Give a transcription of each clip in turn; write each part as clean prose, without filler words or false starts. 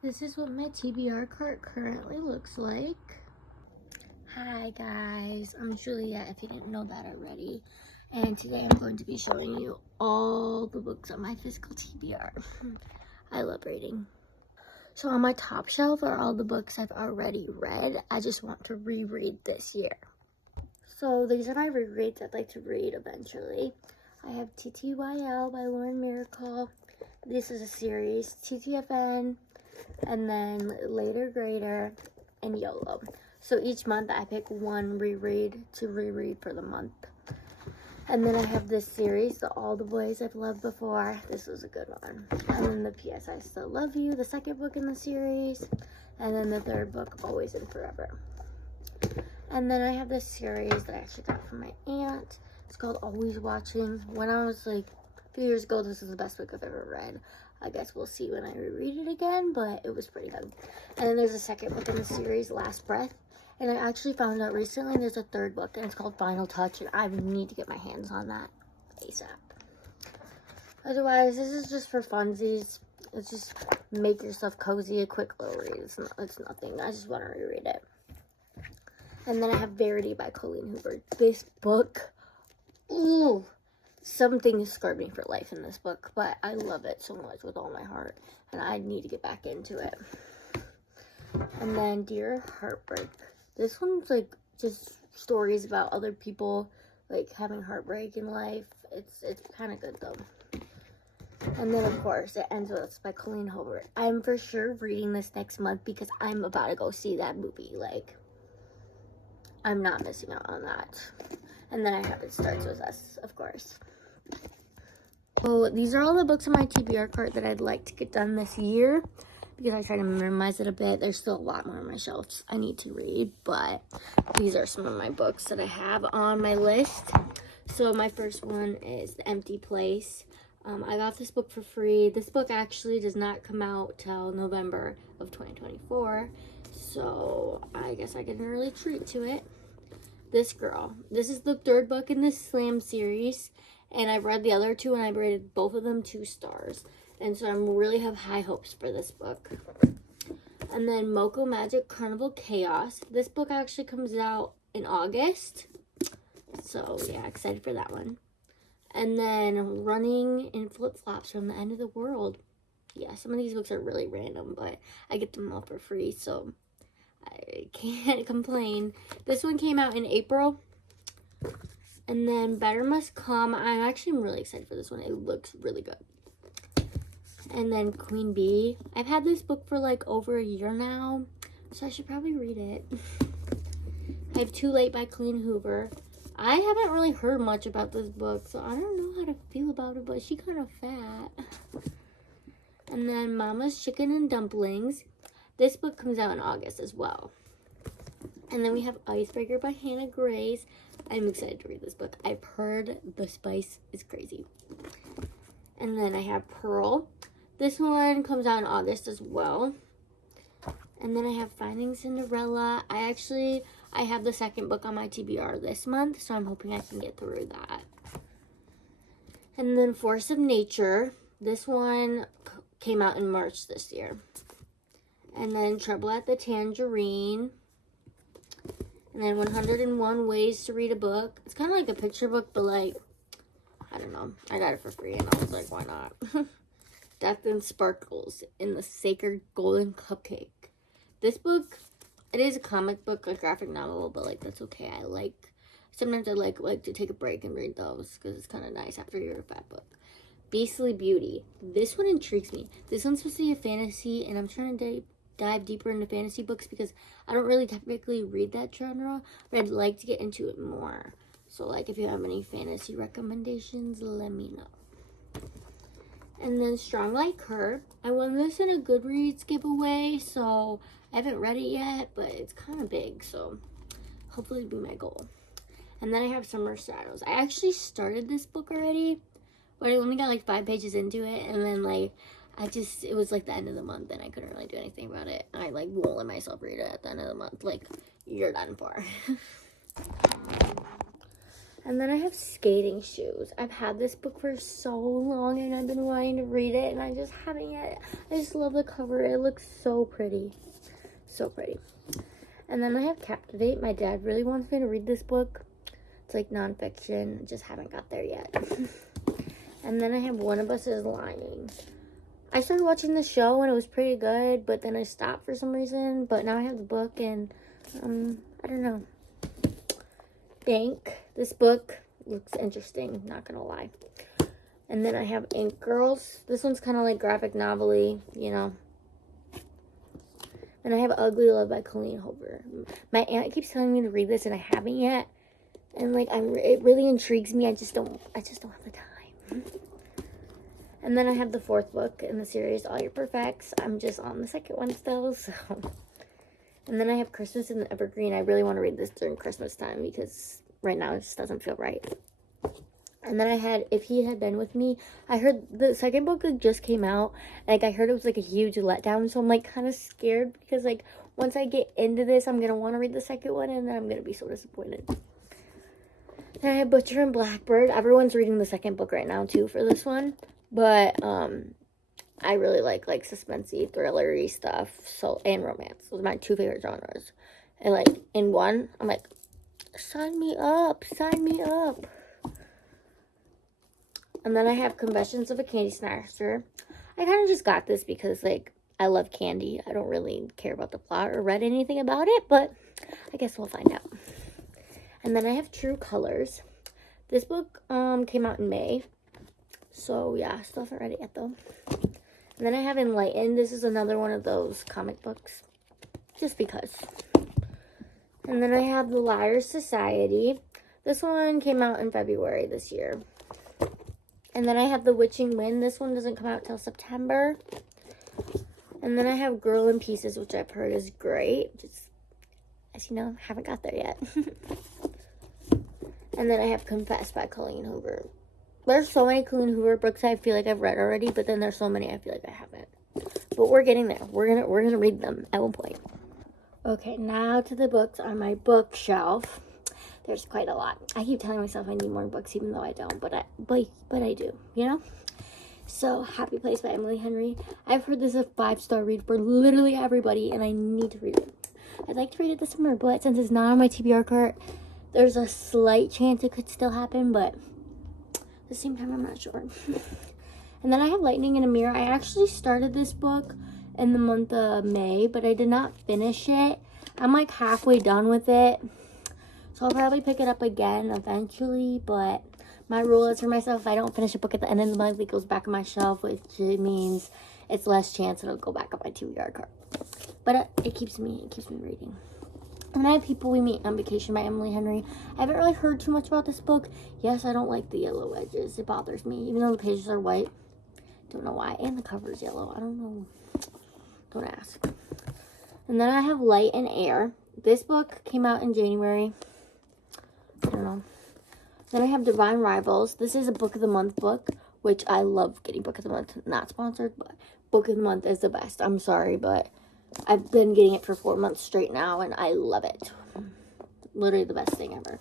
This is what my TBR cart currently looks like. Hi guys, I'm Juliet if you didn't know that already. And today I'm going to be showing you all the books on my physical TBR. I love reading. So on my top shelf are all the books I've already read. I just want to reread this year. So these are my rereads I'd like to read eventually. I have TTYL by Lauren Miracle. This is a series. TTFN, and then Later Grader, and YOLO. So each month I pick one reread to reread for the month. And then I have this series, the All the Boys I've Loved Before. This was a good one. And then the P.S. I Still Love You, the second book in the series. And then the third book, Always and Forever. And then I have this series that I actually got from my aunt. It's called Always Watching. When I was like a few years ago, this is the best book I've ever read. I guess we'll see when I reread it again, but it was pretty good. And then there's a second book in the series, Last Breath. And I actually found out recently there's a third book, and it's called Final Touch, and I need to get my hands on that ASAP. Otherwise, this is just for funsies. It's just make yourself cozy, a quick little read. It's nothing. I just want to reread it. And then I have Verity by Colleen Hoover. This book, ooh, something scarred me for life in this book, but I love it so much with all my heart, and I need to get back into it. And then Dear Heartbreak. This one's like just stories about other people like having heartbreak in life. It's kind of good though. And then of course it ends with by Colleen Hoover. I'm for sure reading this next month because I'm about to go see that movie. Like, I'm not missing out on that. And then I have It Starts With Us, of course. So these are all the books on my TBR cart that I'd like to get done this year, because I try to minimize it a bit. There's still a lot more on my shelves I need to read, but these are some of my books that I have on my list. So my first one is The Empty Place. I got this book for free. This book actually does not come out till November of 2024, so I guess I get an early treat to it. This Girl. This is the third book in this Slam series, and I've read the other two, and I rated both of them 2 stars. And so I really have high hopes for this book. And then Moko Magic Carnival Chaos. This book actually comes out in August. So yeah, excited for that one. And then Running in Flip-Flops from the End of the World. Yeah, some of these books are really random, but I get them all for free, so I can't complain. This one came out in April. And then Better Must Come. I'm actually really excited for this one. It looks really good. And then Queen Bee. I've had this book for like over a year now, so I should probably read it. I have Too Late by Colleen Hoover. I haven't really heard much about this book, so I don't know how to feel about it, but she's kind of fat. And then Mama's Chicken and Dumplings. This book comes out in August as well. And then we have Icebreaker by Hannah Grace. I'm excited to read this book. I've heard the spice is crazy. And then I have Pearl. This one comes out in August as well. And then I have Finding Cinderella. I have the second book on my TBR this month, so I'm hoping I can get through that. And then Force of Nature. This one came out in March this year. And then Trouble at the Tangerine. And then 101 Ways to Read a Book. It's kind of like a picture book, but like, I don't know. I got it for free, and I was like, why not? Death and Sparkles in the Sacred Golden Cupcake. This book, it is a comic book, a graphic novel, but like, that's okay. Sometimes I like to take a break and read those, because it's kind of nice after you're a fat book. Beastly Beauty. This one intrigues me. This one's supposed to be a fantasy, and I'm trying to dive deeper into fantasy books because I don't really typically read that genre, but I'd like to get into it more. So like, if you have any fantasy recommendations, let me know. And then Strong Like Her. I won this in a Goodreads giveaway, so I haven't read it yet, but it's kind of big, so hopefully it'll be my goal. And then I have Summer Shadows. I actually started this book already, but I only got like 5 pages into it, and then like, it was like the end of the month, and I couldn't really do anything about it. I like won't let myself read it at the end of the month. Like, you're done for. And then I have Skating Shoes. I've had this book for so long and I've been wanting to read it and I just haven't yet. I just love the cover. It looks so pretty. So pretty. And then I have Captivate. My dad really wants me to read this book. It's like nonfiction. Just haven't got there yet. And then I have One of Us is Lying. I started watching the show and it was pretty good, but then I stopped for some reason. But now I have the book and I don't know. Bank. This book looks interesting, not gonna lie. And then I have Ink Girls. This one's kind of like graphic novel-y, you know. And I have Ugly Love by Colleen Hoover. My aunt keeps telling me to read this and I haven't yet. And like it really intrigues me. I just don't have the time. And then I have the 4th book in the series, All Your Perfects. I'm just on the 2nd one still, so. And then I have Christmas in the Evergreen. I really want to read this during Christmas time because right now it just doesn't feel right. And then I had If He Had Been With Me. I heard the 2nd book just came out. Like, I heard it was like a huge letdown, so I'm like kind of scared because like once I get into this, I'm going to want to read the 2nd one and then I'm going to be so disappointed. Then I have Butcher and Blackbird. Everyone's reading the 2nd book right now too for this one. But I really like suspensey, thrillery stuff, so and romance. Those are my 2 favorite genres. And like in one, I'm like, sign me up. And then I have Confessions of a Candy Snatcher. I kind of just got this because like I love candy. I don't really care about the plot or read anything about it, but I guess we'll find out. And then I have True Colors. This book came out in May. So, yeah, still haven't read it yet, though. And then I have Enlightened. This is another one of those comic books. Just because. And then I have The Liars Society. This one came out in February this year. And then I have The Witching Wind. This one doesn't come out till September. And then I have Girl in Pieces, which I've heard is great. Just, as you know, haven't got there yet. And then I have Confess by Colleen Hoover. There's so many Colleen Hoover books I feel like I've read already, but then there's so many I feel like I haven't. But we're getting there. We're gonna read them at one point. Okay, now to the books on my bookshelf. There's quite a lot. I keep telling myself I need more books, even though I don't, but I do, you know? So, Happy Place by Emily Henry. I've heard this is a 5-star read for literally everybody, and I need to read it. I'd like to read it this summer, but since it's not on my TBR cart, there's a slight chance it could still happen, but at the same time, I'm not sure. And then I have Lightning in a Mirror. I actually started this book in the month of May, but I did not finish it. I'm like halfway done with it. So I'll probably pick it up again eventually, but my rule is for myself, if I don't finish a book at the end of the month, it goes back on my shelf, which means it's less chance it'll go back on my TBR cart. But it keeps me reading. And I have People We Meet on Vacation by Emily Henry. I haven't really heard too much about this book. Yes, I don't like the yellow edges. It bothers me, even though the pages are white. Don't know why. And the cover is yellow. I don't know. Don't ask. And then I have Light and Air. This book came out in January. I don't know. Then I have Divine Rivals. This is a Book of the Month book, which I love getting Book of the Month. Not sponsored, but Book of the Month is the best. I'm sorry, but I've been getting it for 4 months straight now, and I love it. Literally the best thing ever.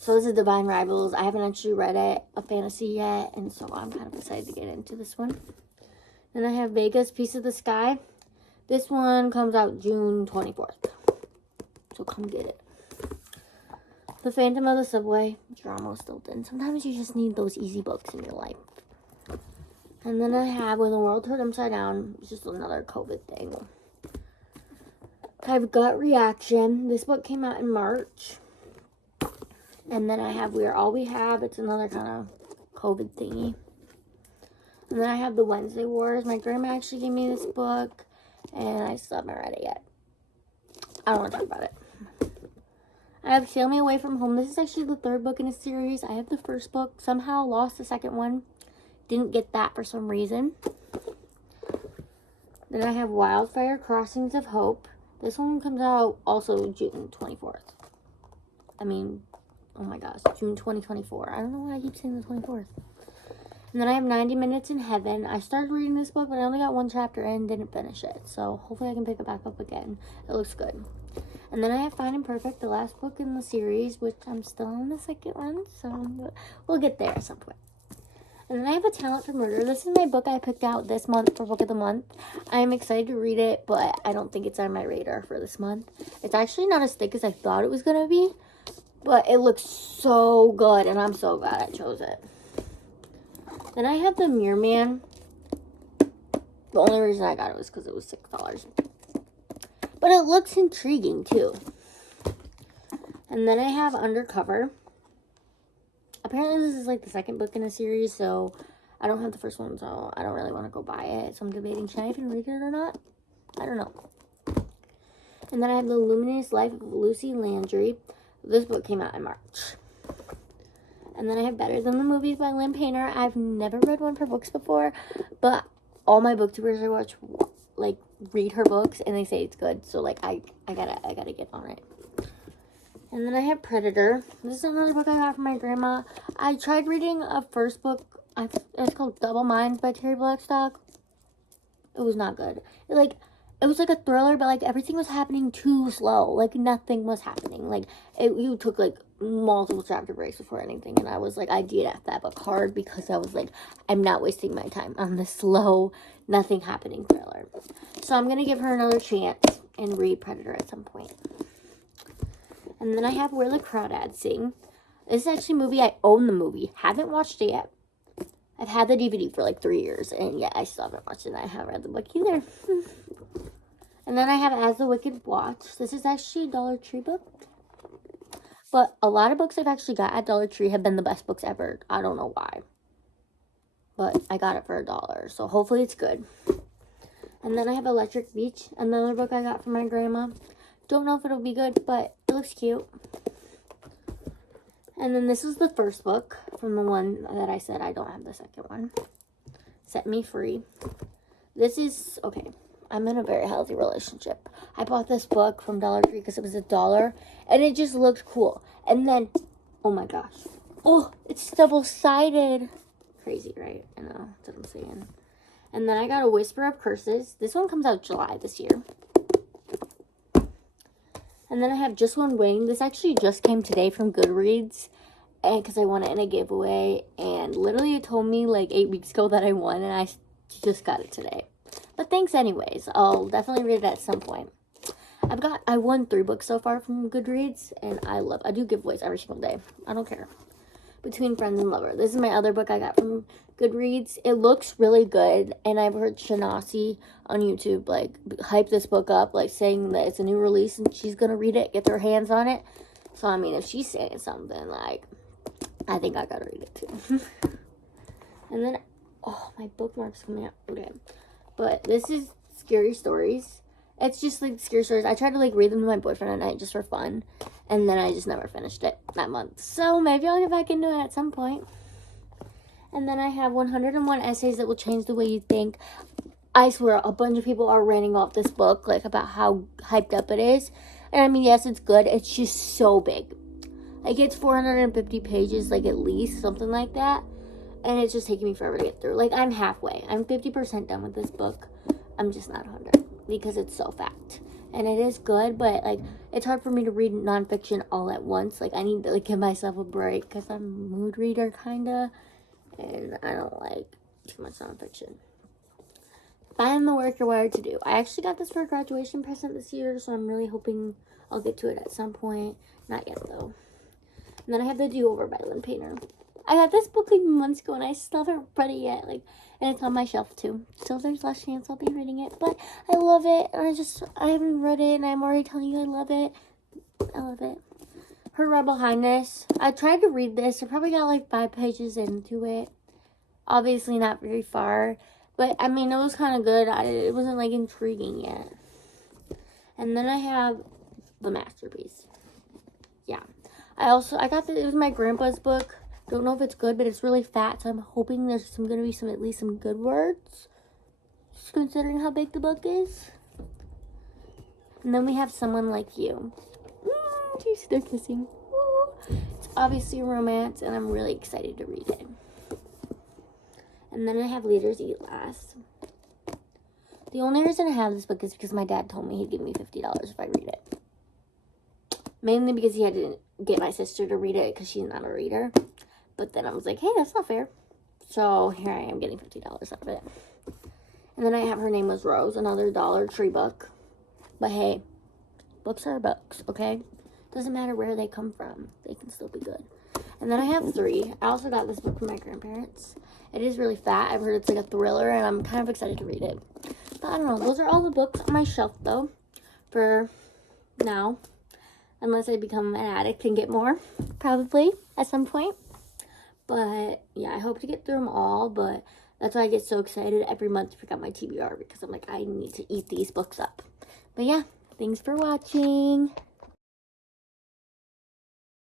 So this is Divine Rivals. I haven't actually read it, a fantasy yet, and so I'm kind of excited to get into this one. Then I have Vegas, Piece of the Sky. This one comes out June 24th. So come get it. The Phantom of the Subway, Drama Stilton. Sometimes you just need those easy books in your life. And then I have When the World Turned Upside Down. It's just another COVID thing. I have Gut Reaction. This book came out in March. And then I have We Are All We Have. It's another kind of COVID thingy. And then I have The Wednesday Wars. My grandma actually gave me this book. And I still haven't read it yet. I don't want to talk about it. I have Sail Me Away From Home. This is actually the 3rd book in a series. I have the 1st book. Somehow lost the 2nd one. Didn't get that for some reason. Then I have Wildfire Crossings of Hope. This one comes out also June 24th. I mean, oh my gosh, June 2024. I don't know why I keep saying the 24th. And then I have 90 Minutes in Heaven. I started reading this book, but I only got one chapter in, didn't finish it. So hopefully I can pick it back up again. It looks good. And then I have Fine and Perfect, the last book in the series, which I'm still on the second one. So we'll get there at some point. And then I have A Talent for Murder. This is my book I picked out this month for Book of the Month. I'm excited to read it, but I don't think it's on my radar for this month. It's actually not as thick as I thought it was going to be, but it looks so good, and I'm so glad I chose it. Then I have The Mirror Man. The only reason I got it was because it was $6. But it looks intriguing, too. And then I have Undercover. Apparently this is like the second book in a series, so I don't have the first one, so I don't really want to go buy it. So I'm debating, should I even read it or not? I don't know. And then I have The Luminous Life of Lucy Landry. This book came out in March. And then I have Better Than the Movies by Lynn Painter. I've never read one of her books before, but all my booktubers I watch, like, read her books, and they say it's good. So, like, I gotta get on it. And then I have Predator. This is another book I got from my grandma. I tried reading a first book. It's called Double Minds by Terry Blackstock. It was not good. It was like a thriller, but like everything was happening too slow. Like nothing was happening. Like you took like multiple chapter breaks before anything, and I was like, I DNF'd that book hard because I was like, I'm not wasting my time on this slow, nothing happening thriller. So I'm gonna give her another chance and read Predator at some point. And then I have Where the Crawdads Sing. This is actually a movie. I own the movie. Haven't watched it yet. I've had the DVD for like 3 years, and yet I still haven't watched it. And I haven't read the book either. And then I have As the Wicked Watch. This is actually a Dollar Tree book. But a lot of books I've actually got at Dollar Tree have been the best books ever. I don't know why. But I got it for $1, so hopefully it's good. And then I have Electric Beach, another book I got from my grandma. Don't know if it'll be good, but it looks cute. And then this is the first book from the one that I said I don't have the second one. Set Me Free. This is, okay, I'm in a very healthy relationship. I bought this book from Dollar Tree because it was $1, and it just looked cool. And then, oh my gosh. Oh, it's double-sided. Crazy, right? I know, that's what I'm saying. And then I got A Whisper of Curses. This one comes out July this year. And then I have Just One Wing. This actually just came today from Goodreads, and because I won it in a giveaway, and literally it told me like 8 weeks ago that I won, and I just got it today. But thanks anyways. I'll definitely read it at some point. I won 3 books so far from Goodreads, and I do giveaways every single day. I don't care. Between Friends and Lover. This is my other book I got from Goodreads. It looks really good, and I've heard Shanasi on YouTube like hype this book up, like saying that it's a new release and she's gonna read it, get her hands on it. So I mean, if she's saying something, like, I think I gotta read it too. And then, oh, my bookmark's coming out. Okay, but this is Scary Stories. It's just like scary stories. I tried to like read them to my boyfriend at night just for fun, and then I just never finished it that month. So maybe I'll get back into it at some point. And then I have 101 Essays That Will Change the Way You Think. I swear, a bunch of people are ranting off this book, like, about how hyped up it is. And I mean, yes, it's good. It's just so big. Like, it's 450 pages, like, at least, something like that. And it's just taking me forever to get through. Like, I'm halfway. I'm 50% done with this book. I'm just not 100 because it's so fat. And it is good, but, like, it's hard for me to read nonfiction all at once. Like, I need to, like, give myself a break because I'm a mood reader, kind of. And I don't like too much nonfiction. Find the Work You're Wired to Do. I actually got this for a graduation present this year, so I'm really hoping I'll get to it at some point. Not yet, though. And then I have The Do-Over by Lynn Painter. I got this book like months ago, and I still haven't read it yet. Like, and it's on my shelf, too. So there's less chance I'll be reading it. But I love it, and I haven't read it, and I'm already telling you I love it. I love it. Her Rebel Highness. I tried to read this. I probably got like 5 pages into it. Obviously not very far. But, I mean, it was kind of good. It wasn't, like, intriguing yet. And then I have The Masterpiece. Yeah. I got it was my grandpa's book. Don't know if it's good, but it's really fat. So I'm hoping there's going to be at least some good words. Just considering how big the book is. And then we have Someone Like You. They're kissing. Ooh. It's obviously a romance, and I'm really excited to read it. And then I have Leaders Eat Last. The only reason I have this book is because my dad told me he'd give me $50 if I read it. Mainly because he had to get my sister to read it because she's not a reader. But then I was like, hey, that's not fair. So here I am getting $50 out of it. And then I have Her Name Was Rose, another Dollar Tree book. But hey, books are books, okay? Doesn't matter where they come from. They can still be good. And then I have 3. I also got this book from my grandparents. It is really fat. I've heard it's like a thriller, and I'm kind of excited to read it. But I don't know. Those are all the books on my shelf, though, for now. Unless I become an addict and get more, probably, at some point. But, yeah, I hope to get through them all, but that's why I get so excited every month to pick up my TBR, because I'm like, I need to eat these books up. But, yeah, thanks for watching.